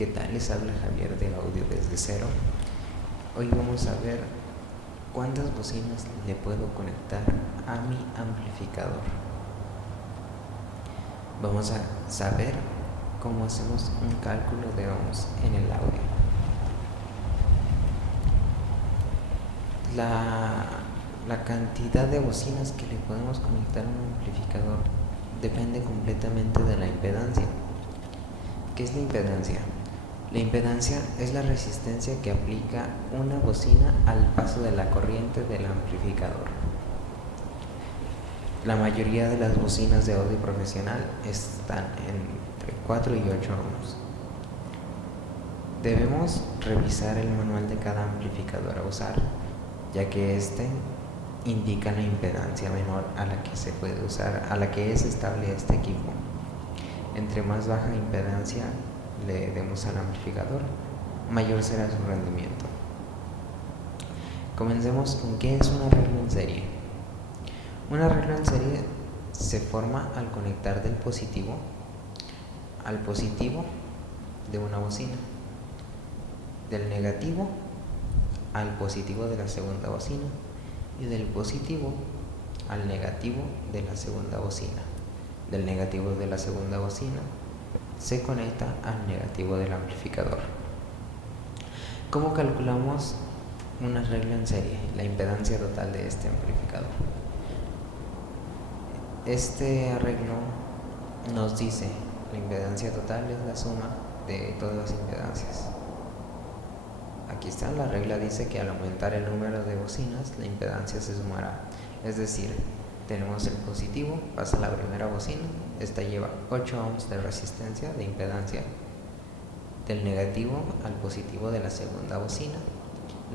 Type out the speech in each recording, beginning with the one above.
¿Qué tal? Les habla Javier de Audio desde Cero. Hoy vamos a ver cuántas bocinas le puedo conectar a mi amplificador. Vamos a saber cómo hacemos un cálculo de ohms en el audio. La cantidad de bocinas que le podemos conectar a un amplificador depende completamente de la impedancia. ¿Qué es la impedancia? La impedancia es la resistencia que aplica una bocina al paso de la corriente del amplificador. La mayoría de las bocinas de audio profesional están entre 4 y 8 ohms. Debemos revisar el manual de cada amplificador a usar, ya que este indica la impedancia menor a la que se puede usar, a la que es estable este equipo. Entre más baja impedancia le demos al amplificador, mayor será su rendimiento. Comencemos con qué es un arreglo en serie. Un arreglo en serie se forma al conectar del positivo al positivo de una bocina, del negativo al positivo de la segunda bocina y del positivo al negativo de la segunda bocina. Del negativo de la segunda bocina se conecta al negativo del amplificador. ¿Cómo calculamos un arreglo en serie? La impedancia total de este amplificador. Este arreglo nos dice la impedancia total es la suma de todas las impedancias. Aquí está, la regla dice que al aumentar el número de bocinas la impedancia se sumará, es decir, tenemos el positivo, pasa la primera bocina, esta lleva 8 ohms de resistencia de impedancia. Del negativo al positivo de la segunda bocina,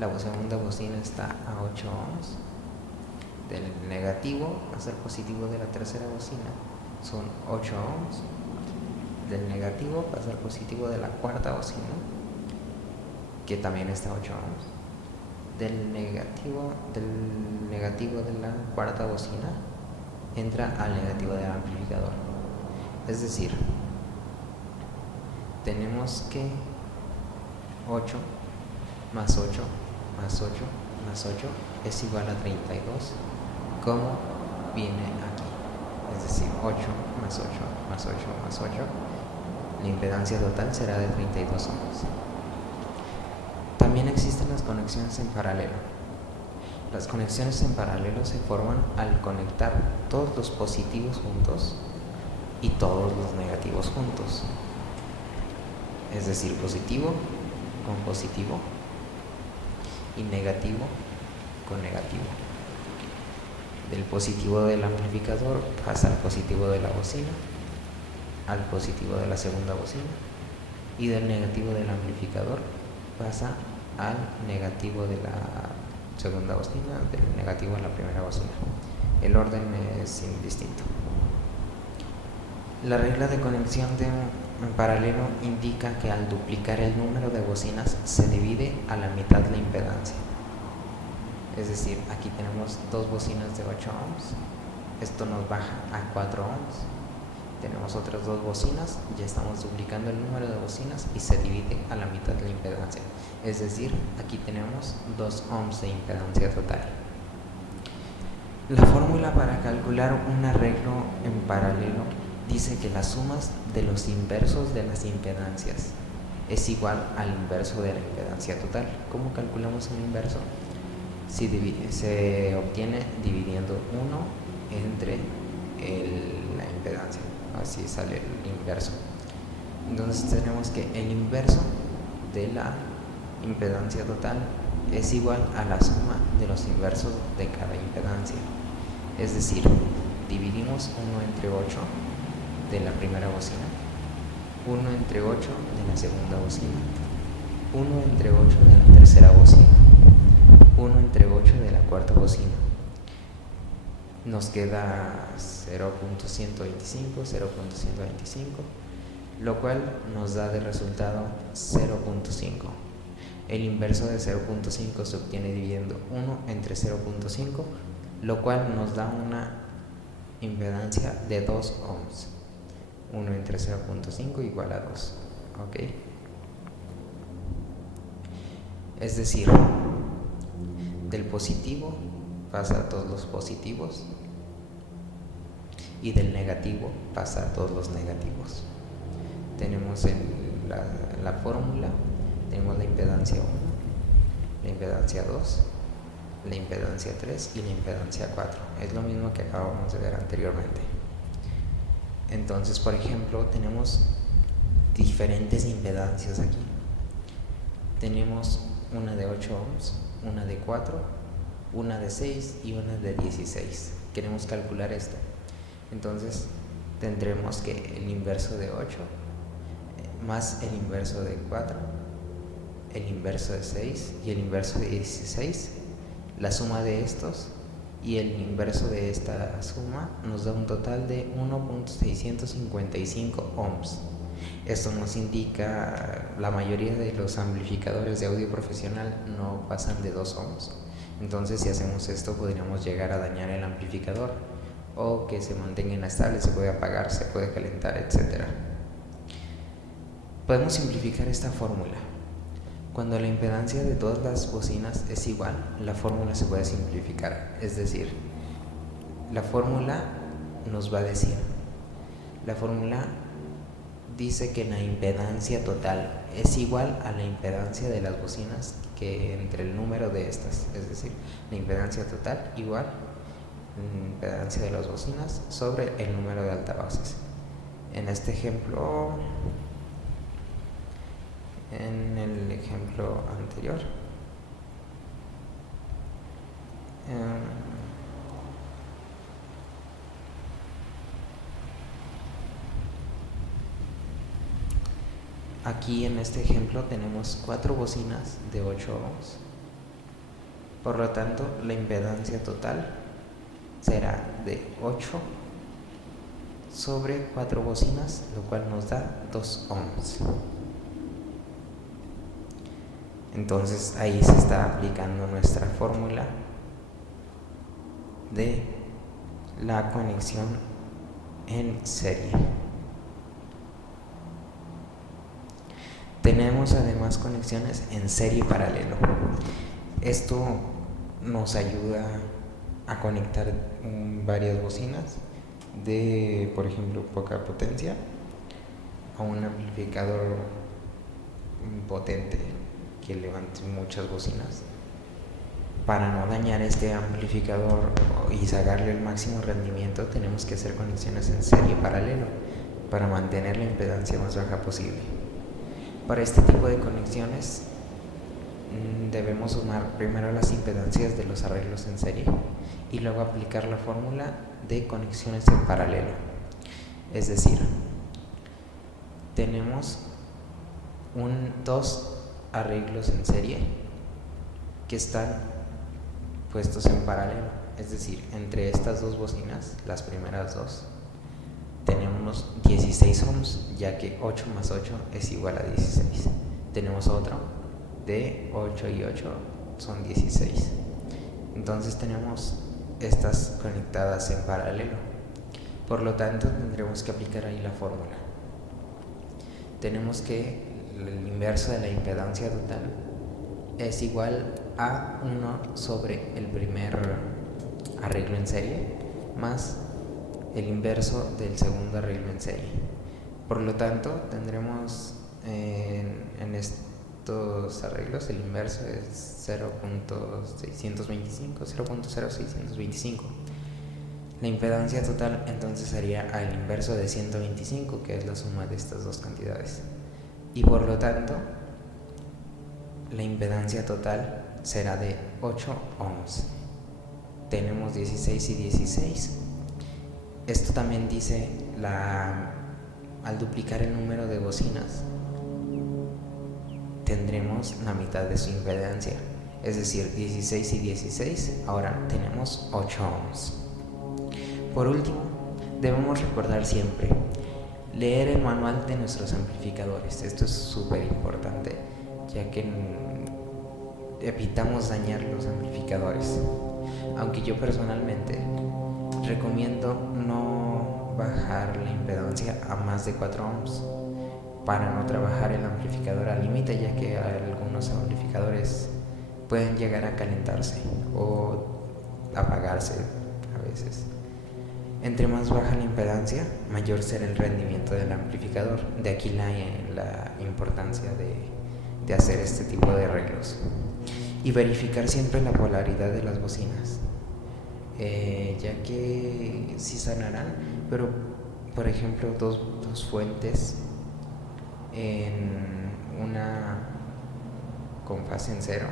la segunda bocina está a 8 ohms. Del negativo hasta el positivo de la tercera bocina son 8 ohms. Del negativo pasa al positivo de la cuarta bocina, que también está a 8 ohms. Del negativo de la cuarta bocina entra al negativo del amplificador. Es decir, tenemos que 8 más 8 más 8 más 8 es igual a 32, como viene aquí. Es decir, 8 más 8 más 8 más 8, la impedancia total será de 32 ohms. También existen las conexiones en paralelo. Las conexiones en paralelo se forman al conectar todos los positivos juntos y todos los negativos juntos. Es decir, positivo con positivo y negativo con negativo. Del positivo del amplificador pasa al positivo de la bocina, al positivo de la segunda bocina, y del negativo del amplificador pasa al negativo de la segunda bocina, del negativo a la primera bocina. El orden es indistinto. La regla de conexión en paralelo indica que al duplicar el número de bocinas se divide a la mitad la impedancia. Es decir, aquí tenemos dos bocinas de 8 ohms, esto nos baja a 4 ohms. Tenemos otras dos bocinas, ya estamos duplicando el número de bocinas y se divide a la mitad de la impedancia. Es decir, aquí tenemos 2 ohms de impedancia total. La fórmula para calcular un arreglo en paralelo dice que las sumas de los inversos de las impedancias es igual al inverso de la impedancia total. ¿Cómo calculamos el inverso? Se obtiene dividiendo 1 entre la impedancia. Así sale el inverso. Entonces tenemos que el inverso de la impedancia total es igual a la suma de los inversos de cada impedancia. Es decir, dividimos 1 entre 8 de la primera bocina, 1 entre 8 de la segunda bocina, 1 entre 8 de la tercera bocina, 1 entre 8 de la cuarta bocina. Nos queda 0.125, 0.125, lo cual nos da de resultado 0.5. El inverso de 0.5 se obtiene dividiendo 1 entre 0.5, lo cual nos da una impedancia de 2 ohms. 1 entre 0.5 igual a 2. ¿Ok? Es decir, del positivo pasa a todos los positivos y del negativo pasa a todos los negativos. Tenemos la fórmula, tenemos la impedancia 1, la impedancia 2, la impedancia 3 y la impedancia 4. Es lo mismo que acabamos de ver anteriormente. Entonces, por ejemplo, tenemos diferentes impedancias aquí. Tenemos una de 8 ohms, una de 4, una de 6 y una de 16. Queremos calcular esto. Entonces tendremos que el inverso de 8 más el inverso de 4, el inverso de 6 y el inverso de 16, la suma de estos y el inverso de esta suma nos da un total de 1.655 ohms. Esto nos indica, la mayoría de los amplificadores de audio profesional no pasan de 2 ohms. Entonces, si hacemos esto, podríamos llegar a dañar el amplificador o que se mantenga inestable, se puede apagar, se puede calentar, etc. Podemos simplificar esta fórmula. Cuando la impedancia de todas las bocinas es igual, la fórmula se puede simplificar. Es decir, la fórmula nos va a decir, la fórmula dice que la impedancia total es igual a la impedancia de las bocinas que entre el número de estas, es decir, la impedancia total igual la impedancia de las bocinas sobre el número de altavoces. En este ejemplo, en el ejemplo anterior, aquí en este ejemplo tenemos 4 bocinas de 8 ohms. Por lo tanto, la impedancia total será de 8 sobre 4 bocinas, lo cual nos da 2 ohms. Entonces ahí se está aplicando nuestra fórmula de la conexión en serie. Tenemos además conexiones en serie paralelo. Esto nos ayuda a conectar varias bocinas de, por ejemplo, poca potencia a un amplificador potente que levante muchas bocinas. Para no dañar este amplificador y sacarle el máximo rendimiento, tenemos que hacer conexiones en serie paralelo para mantener la impedancia más baja posible. Para este tipo de conexiones debemos sumar primero las impedancias de los arreglos en serie y luego aplicar la fórmula de conexiones en paralelo. Es decir, tenemos dos arreglos en serie que están puestos en paralelo, es decir, entre estas dos bocinas, las primeras dos, tenemos 16 ohms, ya que 8 más 8 es igual a 16. Tenemos otro de 8 y 8 son 16. Entonces tenemos estas conectadas en paralelo. Por lo tanto, tendremos que aplicar ahí la fórmula. Tenemos que el inverso de la impedancia total es igual a 1 sobre el primer arreglo en serie más el inverso del segundo arreglo en serie. Por lo tanto, tendremos en estos arreglos el inverso es 0.625, 0.0625. La impedancia total entonces sería al inverso de 125, que es la suma de estas dos cantidades. Y por lo tanto, la impedancia total será de 8 ohms. Tenemos 16 y 16. Esto también dice, al duplicar el número de bocinas, tendremos la mitad de su impedancia. Es decir, 16 y 16, ahora tenemos 8 ohms. Por último, debemos recordar siempre leer el manual de nuestros amplificadores. Esto es súper importante, ya que evitamos dañar los amplificadores. Aunque yo personalmente recomiendo no bajar la impedancia a más de 4 ohms, para no trabajar el amplificador al límite, ya que algunos amplificadores pueden llegar a calentarse o apagarse a veces. Entre más baja la impedancia, mayor será el rendimiento del amplificador. De aquí la importancia de hacer este tipo de arreglos. Y verificar siempre la polaridad de las bocinas, ya que sí sonarán, pero por ejemplo dos fuentes, en una con fase en cero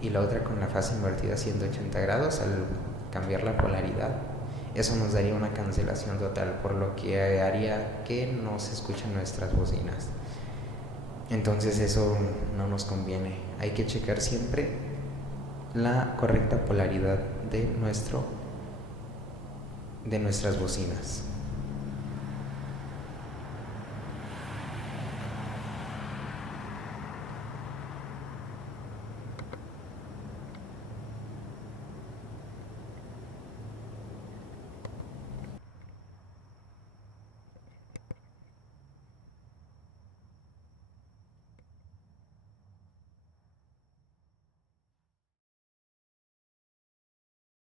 y la otra con la fase invertida a 180 grados, al cambiar la polaridad, eso nos daría una cancelación total, por lo que haría que no se escuchen nuestras bocinas. Entonces eso no nos conviene. Hay que checar siempre la correcta polaridad de nuestras bocinas.